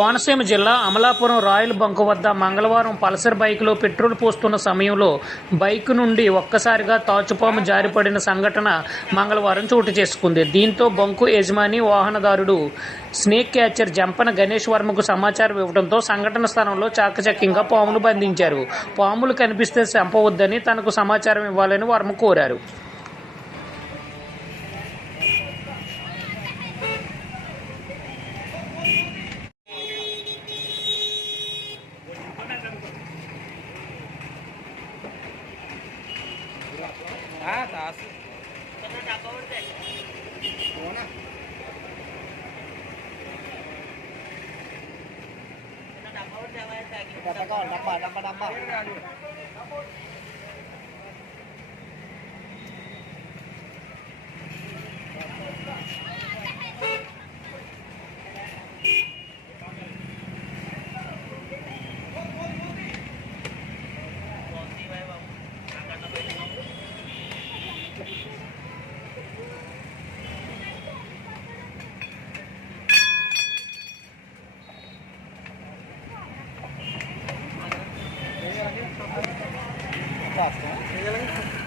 కోనసీమ జిల్లా Amalapuram royal bunk వద్ద మంగళవారం పల్సర్ బైక్లో పెట్రోల్ పోస్తున్న సమయంలో బైక్ నుండి ఒక్కసారిగా తాచుపాము జారిపడిన సంఘటన మంగళవారం చోటు చేసుకుంది. దీంతో బంకు యజమాని వాహనదారుడు స్నేక్ క్యాచర్ జంపన గణేష్ వర్మకు సమాచారం ఇవ్వడంతో సంఘటన స్థలంలో చాకచక్యంగా పామును బంధించారు. పాములు కనిపిస్తే చంపవద్దని తనకు సమాచారం ఇవ్వాలని వర్మ కోరారు. हा सासू त्यांना दाखवते हो ना त्यांना दाखवते डब्बा डब्बा डब्बा Tá, tá.